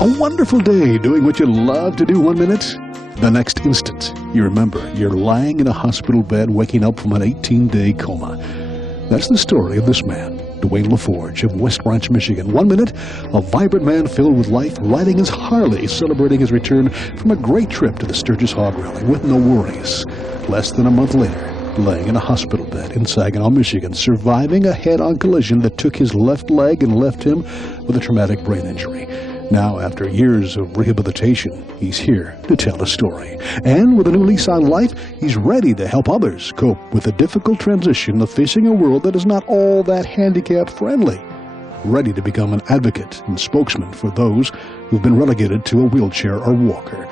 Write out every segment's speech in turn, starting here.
A wonderful day doing what you love to do 1 minute. The next instant, you remember you're lying in a hospital bed waking up from an 18-day coma. That's the story of this man, Dwayne LeForge of West Ranch, Michigan. 1 minute, a vibrant man filled with life, riding his Harley, celebrating his return from a great trip to the Sturgis Hog Rally with no worries. Less than a month later, laying in a hospital bed in Saginaw, Michigan, surviving a head-on collision that took his left leg and left him with a traumatic brain injury. Now, after years of rehabilitation, he's here to tell a story. And with a new lease on life, he's ready to help others cope with the difficult transition of facing a world that is not all that handicap-friendly. Ready to become an advocate and spokesman for those who've been relegated to a wheelchair or walker.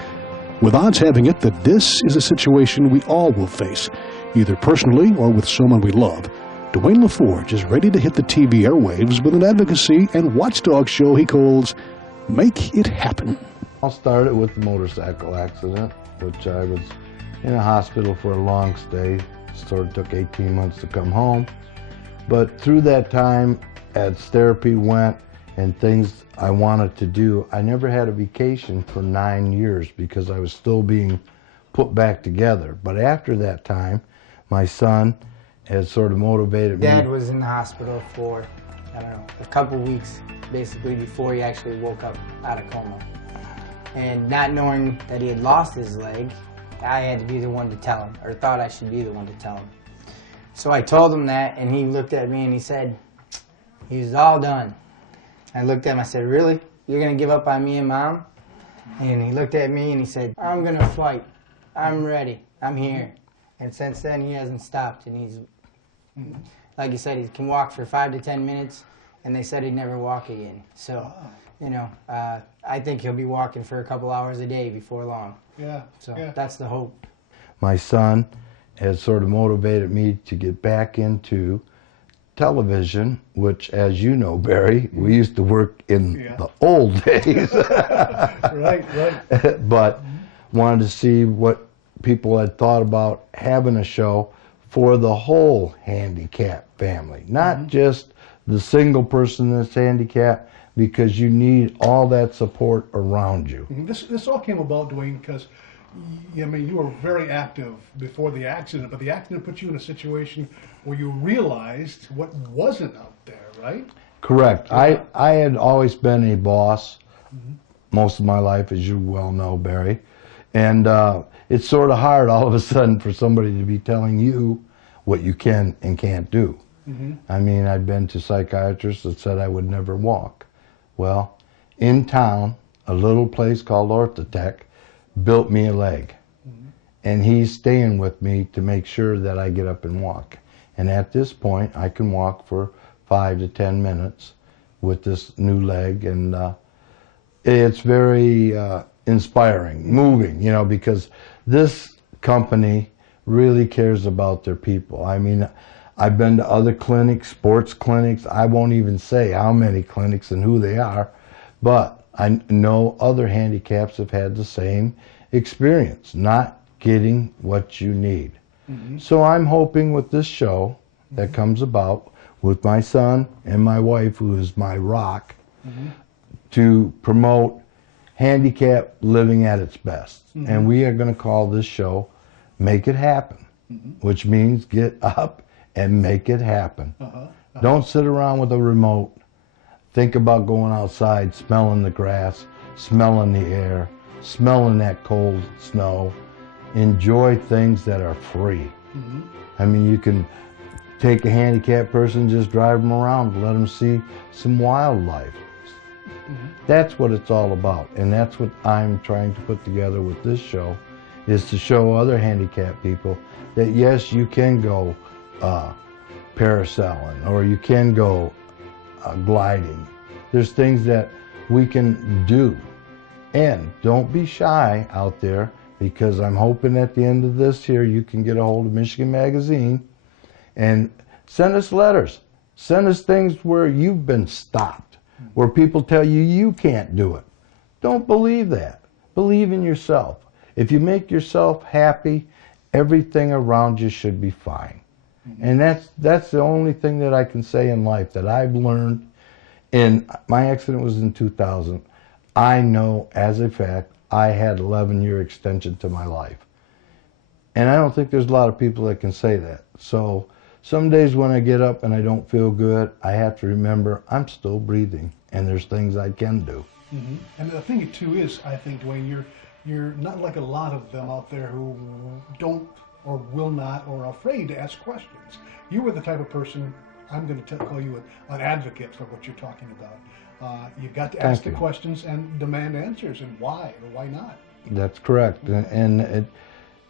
With odds having it that this is a situation we all will face, either personally or with someone we love, Dwayne LeForge is ready to hit the TV airwaves with an advocacy and watchdog show he calls Make It Happen. I'll start it with the motorcycle accident, which I was in a hospital for a long stay. Sort of took 18 months to come home. But through that time, as therapy went and things I wanted to do, I never had a vacation for 9 years because I was still being put back together. But after that time, my son has sort of motivated me. Dad was in the hospital for, I don't know, a couple weeks, basically before he actually woke up out of coma. And not knowing that he had lost his leg, I had to be the one to tell him, or thought I should be the one to tell him. So I told him that, and he looked at me and he said, he was all done. I looked at him, I said, really? You're gonna give up on me and Mom? And he looked at me and he said, I'm gonna fight. I'm ready. I'm here. And since then, he hasn't stopped, and he's, like you said, he can walk for 5 to 10 minutes, and they said he'd never walk again. So, you know, I think he'll be walking for a couple hours a day before long. Yeah. So yeah. that's the hope. My son has sort of motivated me to get back into television, which, as you know, Barry, we used to work in the old days. Right. But wanted to see what people had thought about having a show for the whole handicapped family, not just the single person that's handicapped, because you need all that support around you. This all came about, Dwayne, because I mean, you were very active before the accident, but the accident put you in a situation where you realized what wasn't out there, right? Correct. Yeah. I had always been a boss most of my life, as you well know, Barry. And it's sort of hard all of a sudden for somebody to be telling you what you can and can't do. I mean, I'd been to psychiatrists that said I would never walk. Well, in town, a little place called Orthotech built me a leg. And he's staying with me to make sure that I get up and walk. And at this point, I can walk for 5 to 10 minutes with this new leg. And it's very inspiring, moving, you know, because this company really cares about their people. I mean, I've been to other clinics, sports clinics. I won't even say how many clinics and who they are, but I know other handicaps have had the same experience, not getting what you need. So I'm hoping with this show that comes about with my son and my wife, who is my rock, to promote handicap living at its best. And we are going to call this show Make It Happen, which means get up and make it happen. Don't sit around with a remote. Think about going outside, smelling the grass, smelling the air, smelling that cold snow. Enjoy things that are free. I mean, you can take a handicapped person, just drive them around, let them see some wildlife. That's what it's all about, and that's what I'm trying to put together with this show, is to show other handicapped people that yes, you can go parasailing, or you can go gliding. There's things that we can do. And don't be shy out there, because I'm hoping at the end of this here you can get a hold of Michigan Magazine and send us letters. Send us things where you've been stopped, where people tell you you can't do it. Don't believe that. Believe in yourself. If you make yourself happy, everything around you should be fine. And that's the only thing that I can say in life that I've learned. And my accident was in 2000. I know as a fact I had 11-year extension to my life. And I don't think there's a lot of people that can say that. So some days when I get up and I don't feel good, I have to remember I'm still breathing and there's things I can do. Mm-hmm. And the thing too is, I think, Dwayne, you're not like a lot of them out there who don't or will not or are afraid to ask questions. You were the type of person, I'm going to call you an advocate for what you're talking about. You've got to ask the questions and demand answers, and why or why not. That's correct. And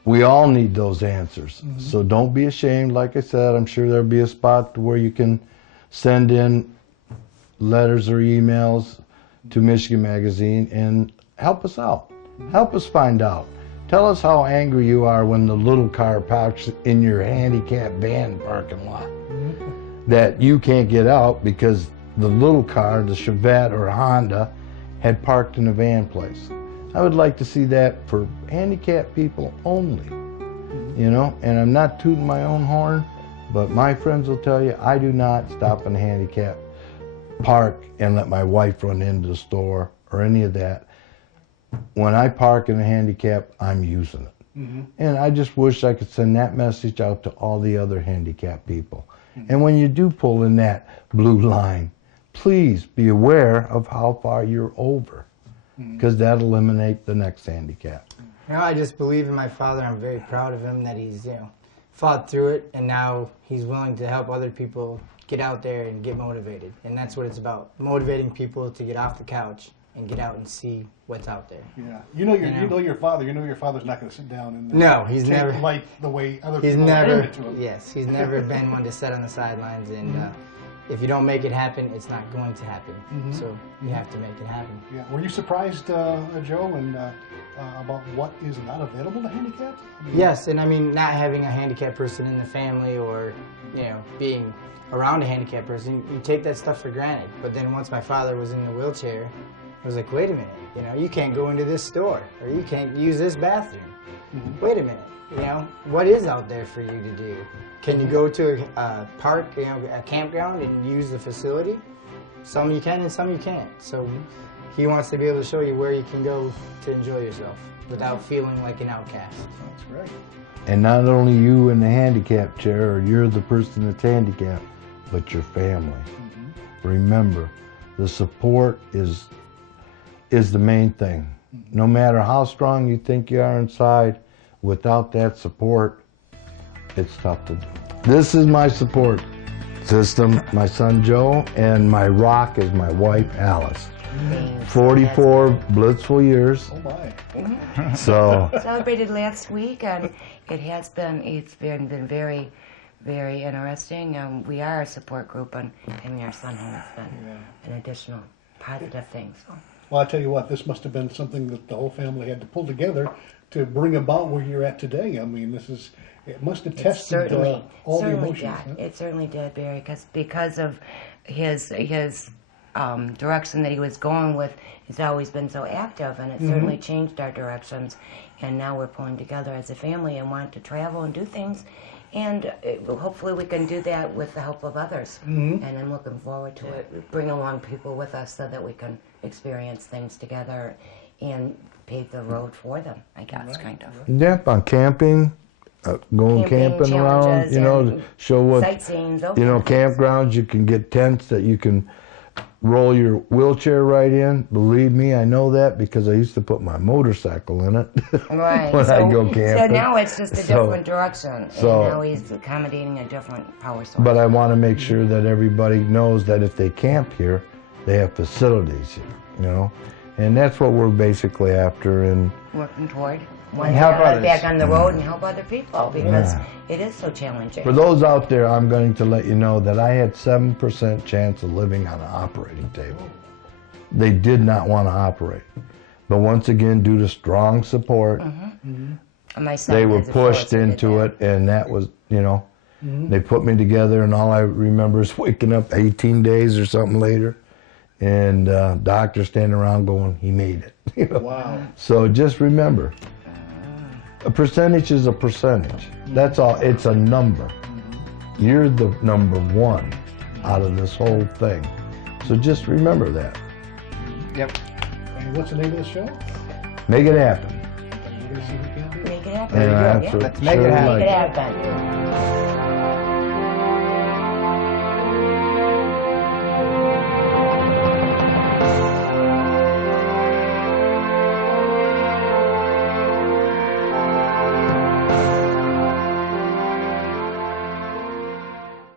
we all need those answers. Mm-hmm. So don't be ashamed. Like I said, I'm sure there'll be a spot where you can send in letters or emails to Michigan Magazine and help us out. Mm-hmm. Help us find out. Tell us how angry you are when the little car parks in your handicapped van parking lot. Mm-hmm. That you can't get out because the little car, the Chevette or Honda, had parked in a van place. I would like to see that for handicapped people only, you know, and I'm not tooting my own horn, but my friends will tell you I do not stop in a handicapped park and let my wife run into the store or any of that. When I park in a handicap, I'm using it. Mm-hmm. And I just wish I could send that message out to all the other handicapped people. Mm-hmm. And when you do pull in that blue line, please be aware of how far you're over, because that'll eliminate the next handicap. You know, I just believe in my father. I'm very proud of him that he's, you know, fought through it, and now he's willing to help other people get out there and get motivated. And that's what it's about, motivating people to get off the couch and get out and see what's out there. Yeah, you know your father. You know your father's not going to sit down and no, he's never like the way other he's people never it to him. Yes, he's never been one to sit on the sidelines and. If you don't make it happen, it's not going to happen. Mm-hmm. So you have to make it happen. Yeah. Were you surprised, Joe, and about what is not available to handicapped? Yes, and I mean, not having a handicapped person in the family or, you know, being around a handicapped person, you take that stuff for granted. But then once my father was in the wheelchair, I was like, wait a minute, you know, you can't go into this store or you can't use this bathroom. Mm-hmm. Wait a minute, you know, what is out there for you to do? Can you go to a park, you know, a campground and use the facility? Some you can and some you can't. So he wants to be able to show you where you can go to enjoy yourself without feeling like an outcast. That's right. And not only you in the handicap chair, or you're the person that's handicapped, but your family. Mm-hmm. Remember, the support is the main thing. Mm-hmm. No matter how strong you think you are inside, without that support, it's tough to do. This is my support system, my son Joe, and my rock is my wife Alice. 44 blissful years. Oh my. So celebrated last week, and it's been very, very interesting. We are a support group, and having our son home has been an additional positive thing. So. Well, I tell you what, this must have been something that the whole family had to pull together to bring about where you're at today. I mean, it must have tested all the emotions. Huh? It certainly did, Barry, because of his direction that he was going with. He's always been so active, and it certainly changed our directions. And now we're pulling together as a family and want to travel and do things. And hopefully we can do that with the help of others. And I'm looking forward to it. Bring along people with us so that we can experience things together and pave the road for them, I guess, kind of. Yep, on camping, going camping around, you know, show what, sightseeing, you know, campgrounds, you can get tents that you can roll your wheelchair right in. Believe me, I know that because I used to put my motorcycle in it right. when I go camping. So now it's just a different direction, and now he's accommodating a different power source. But I want to make sure that everybody knows that if they camp here, they have facilities here, you know, and that's what we're basically after. And working toward. Want to get back on the road and help other people because it is so challenging. For those out there, I'm going to let you know that I had 7% chance of living on an operating table. They did not want to operate. But once again, due to strong support, they were pushed into it, and that was, you know, they put me together, and all I remember is waking up 18 days or something later, and doctors standing around going, he made it. You know? Wow. So just remember, a percentage is a percentage. That's all. It's a number. You're the number one out of this whole thing. So just remember that. Yep. And what's the name of the show? Make it happen. We're going to see who can do it. Make it happen. Yeah, Yeah, so let's make it sure happen. like Make it happen.